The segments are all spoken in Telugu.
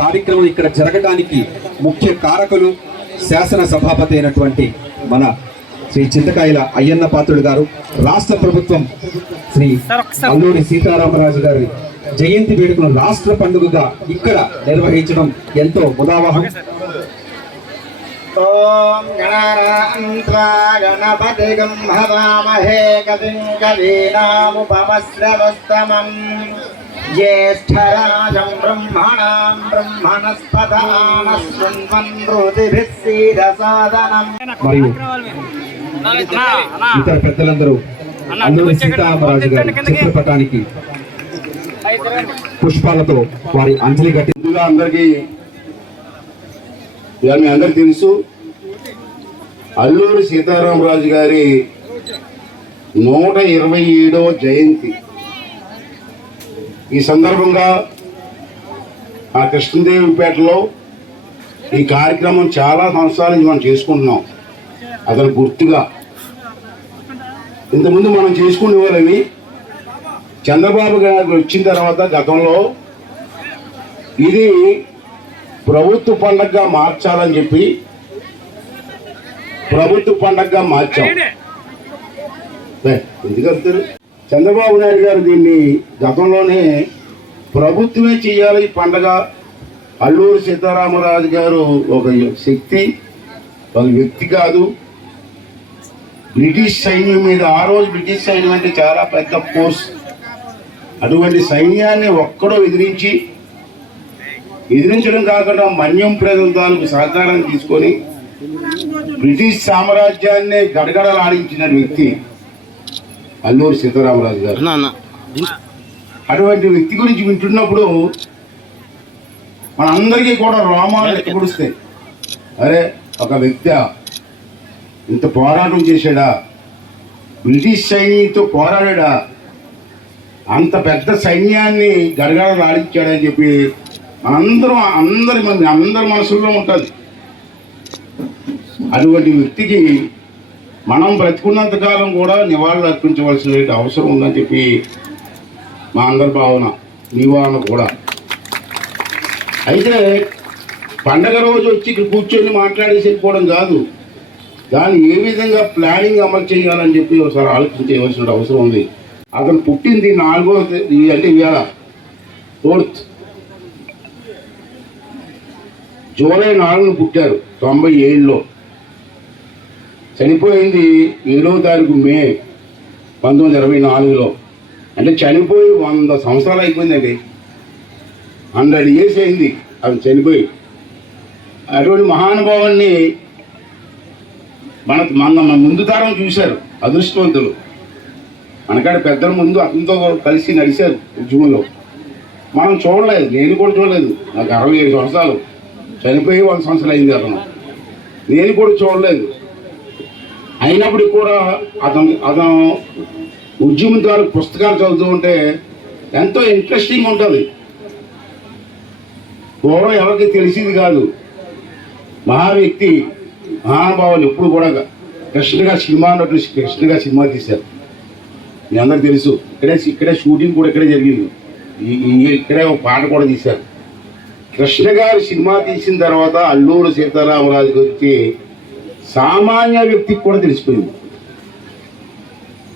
కార్యక్రమం ఇక్కడ జరగడానికి ముఖ్య కారకులు శాసన సభాపతి అయినటువంటి మన శ్రీ చింతకాయల అయ్యన్న పాత్రుడు గారు, రాష్ట్ర ప్రభుత్వం శ్రీ అల్లూరి సీతారామరాజు గారి జయంతి వేడుకను రాష్ట్ర పండుగగా ఇక్కడ నిర్వహించడం ఎంతో ముదావహం. ఓం గణపతిగం హవామహే కవిం కవీనాముపమశ్రవస్తమం జ్యేష్ఠరాజం బ్రహ్మణాం బ్రహ్మణస్పదానశృణ్వన్మృతిభిः సీదసాదనం. మరియు ఇతర పెద్దలందరూ అల్లూరి సీతారామరాజు గారి చిత్రపటానికి పుష్పాలతో వారి అంజలి ఘటి. అందరికీ మీ అందరికి తెలుసు, అల్లూరి సీతారామరాజు గారి 127వ జయంతి. ఈ సందర్భంగా ఆ కృష్ణదేవిపేటలో ఈ కార్యక్రమం చాలా సంవత్సరాల నుంచి మనం చేసుకుంటున్నాం. అతను గుర్తుగా ఇంతకుముందు మనం చేసుకునేవాళ్ళని చంద్రబాబు గారు వచ్చిన తర్వాత గతంలో ఇది ప్రభుత్వ పండగగా మార్చాలని చెప్పి ప్రభుత్వ పండగగా మార్చాం. ఎందుకంటారు, చంద్రబాబు నాయుడు గారు దీన్ని గతంలోనే ప్రభుత్వమే చేయాలి ఈ పండగ. అల్లూరి సీతారామరాజు గారు ఒక శక్తి, ఒక వ్యక్తి కాదు. బ్రిటిష్ సైన్యం మీద, ఆ రోజు బ్రిటిష్ సైన్యం అంటే చాలా పెద్ద ఫోర్స్. అటువంటి సైన్యాన్ని ఒక్కడో ఎదిరించడం కాకుండా మన్యం ప్రజలకు సహకారం తీసుకొని బ్రిటిష్ సామ్రాజ్యాన్ని గడగడలాడించిన వ్యక్తి అల్లూరి సీతారామరాజు గారు. అటువంటి వ్యక్తి గురించి వింటున్నప్పుడు మనందరికీ కూడా రోమాలు ఎక్కబడుస్తాయి. అరే, ఒక వ్యక్తి ఇంత పోరాటం చేశాడా, బ్రిటిష్ సైన్యంతో పోరాడా, అంత పెద్ద సైన్యాన్ని గడగడలాడించాడని చెప్పి అందరి మనసుల్లో ఉంటుంది. అటువంటి వ్యక్తికి మనం బ్రతికున్నంత కాలం కూడా నివాళులు అర్పించవలసిన అవసరం ఉందని చెప్పి మా అందరి భావన, నివారణ కూడా. అయితే పండగ రోజు వచ్చి ఇక్కడ కూర్చొని మాట్లాడేసి వెళ్ళిపోవడం కాదు, దాన్ని ఏ విధంగా ప్లానింగ్ అమలు చేయాలని చెప్పి ఒకసారి ఆలోచించవలసిన అవసరం ఉంది. అతను పుట్టింది 4వ తేదీ, అంటే ఇవాళ 4th జూలై 4న పుట్టారు. 97లో చనిపోయింది 7వ తారీఖు మే 1924లో. అంటే చనిపోయి 100 సంవత్సరాలు అయిపోయిందండి. 100 years అయింది అవి చనిపోయి. అటువంటి మహానుభావాన్ని మన ముందు తరం చూశారు అదృష్టవంతులు. మనకాడ పెద్దల ముందు అతనితో కలిసి నడిచారు ఉద్యమంలో. మనం చూడలేదు, నేను కూడా చూడలేదు. నాకు 67 సంవత్సరాలు, చనిపోయి 100 సంవత్సరాలు అయింది అతను. నేను కూడా చూడలేదు. అయినప్పటికి కూడా అతను ఉద్యమం ద్వారా పుస్తకాలు చదువుతూ ఉంటే ఎంతో ఇంట్రెస్టింగ్ ఉంటుంది. పూర్వం ఎవరికి తెలిసింది కాదు. మహా వ్యక్తి, మహానుభావులు ఎప్పుడు కూడా కృష్ణగా సినిమా నటులు కృష్ణగా సినిమా తీశారు. మీ అందరికి తెలుసు. ఇక్కడే షూటింగ్ కూడా ఇక్కడే జరిగింది. ఇక్కడే ఒక పాట కూడా తీశారు. కృష్ణ గారు సినిమా తీసిన తర్వాత అల్లూరి సీతారామరాజు గురించి సామాన్య వ్యక్తికి కూడా తెలిసిపోయింది.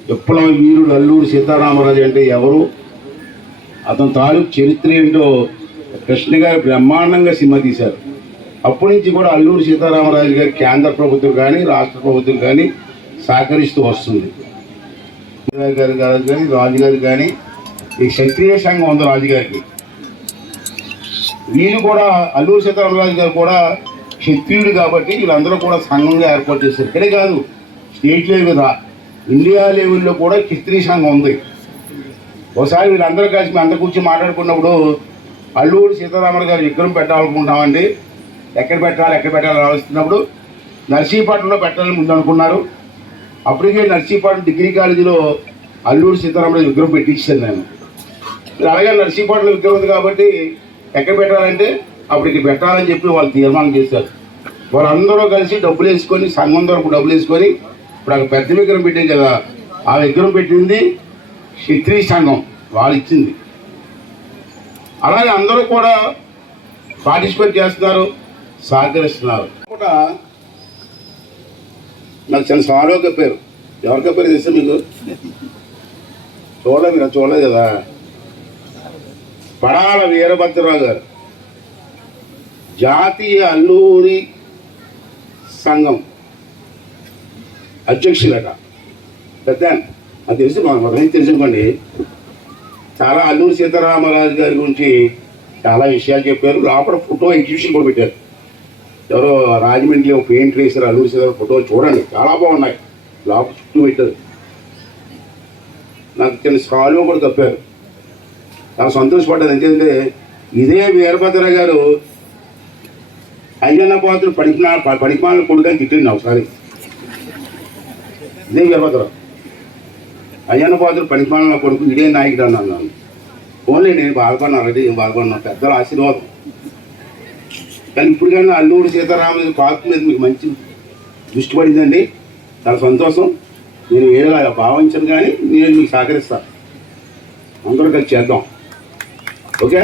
విప్లవ వీరుడు అల్లూరి సీతారామరాజు అంటే ఎవరు, అతని తాలూకు చరిత్ర ఏంటో కృష్ణ గారు బ్రహ్మాండంగా సినిమా తీశారు. అప్పటి నుంచి కూడా అల్లూరి సీతారామరాజు గారి కేంద్ర ప్రభుత్వం కానీ రాష్ట్ర ప్రభుత్వం కానీ సహకరిస్తూ వస్తుంది. గారు కానీ రాజుగారు కానీ ఈ క్షత్రియ సంఘం ఉంది రాజుగారికి. వీళ్ళు కూడా అల్లూరి సీతారామరాజు గారు కూడా క్షత్రియుడు కాబట్టి వీళ్ళందరూ కూడా సంఘంగా ఏర్పాటు చేశారు. ఇక్కడే కాదు, స్టేట్ లెవెల్, ఇండియా లెవెల్లో కూడా క్షత్రియ సంఘం ఉంది. ఒకసారి వీళ్ళందరూ కలిసి మేము అందరూ కూర్చొని మాట్లాడుకున్నప్పుడు అల్లూరి సీతారామరాజు గారు విగ్రహం పెట్టాలనుకుంటామండి, ఎక్కడ పెట్టాలని ఆలోచిస్తున్నప్పుడు నర్సీపట్నంలో పెట్టాలని ముందు అనుకున్నారు. అప్పటికే నర్సీపట్నం డిగ్రీ కాలేజీలో అల్లూరి సీతారామరాజు విగ్రహం పెట్టించాను నేను. అలాగే నర్సీపట్నం విగ్రహం ఉంది కాబట్టి ఎక్కడ పెట్టాలంటే అప్పటికి పెట్టాలని చెప్పి వాళ్ళు తీర్మానం చేశారు. వాళ్ళందరూ కలిసి డబ్బులు వేసుకొని, సంఘం తరపు డబ్బులు వేసుకొని ఇప్పుడు అక్కడ పెద్ద విగ్రహం పెట్టాం కదా, ఆ విగ్రహం పెట్టింది క్షత్రియ సంఘం, వాళ్ళు ఇచ్చింది. అలాగే అందరూ కూడా పార్టిసిపేట్ చేస్తున్నారు, సహకరిస్తున్నారు. కూడా నాకు చిన్న సాలో చెప్పారు. ఎవరు చెప్పారు తెలుసా మీకు? చూడలేదు కదా. పడాల వీరభద్రరావు గారు జాతీయ అల్లూరి సంఘం అధ్యక్షులట. పెద్ద నాకు తెలుసు, మనకి తెలుసుకోండి. చాలా అల్లూరి సీతారామరాజు గారి గురించి చాలా విషయాలు చెప్పారు. లోపల ఫోటో ఎగ్జిబిషన్ కూడా పెట్టారు. ఎవరో రాజమండ్రిలో పెయింట్ వేసారు అల్లూరి సీతారామ ఫోటో, చూడండి చాలా బాగున్నాయి. లోపల చుట్టూ పెట్టారు. నాకు చిన్న సాల్వ కూడా తప్పారు. చాలా సంతోషపడ్డాను. ఎందుకంటే ఇదే వీరభద్ర గారు అయ్యన్న పాత్రుడు పడిమాల కొడుకని తిట్టింది ఒకసారి. ఇదే వీరభద్ర అయ్యన్న పాత్రుడు పడిమాల కొడుకు, ఇదే నాయకుడు అన్నాను. ఓన్లీ నేను బాధపడినా, ఆల్రెడీ నేను బాధపడినా, పెద్దల ఆశీర్వాదం. కానీ ఇప్పుడు కానీ అల్లూరి సీతారామ పాత్ర మీద మీకు మంచి దృష్టి పడిందండి. చాలా సంతోషం. నేను ఏదో భావించను, కానీ నేను మీకు సహకరిస్తాను. అందరూ కలిసి చేద్దాం. ఓకే.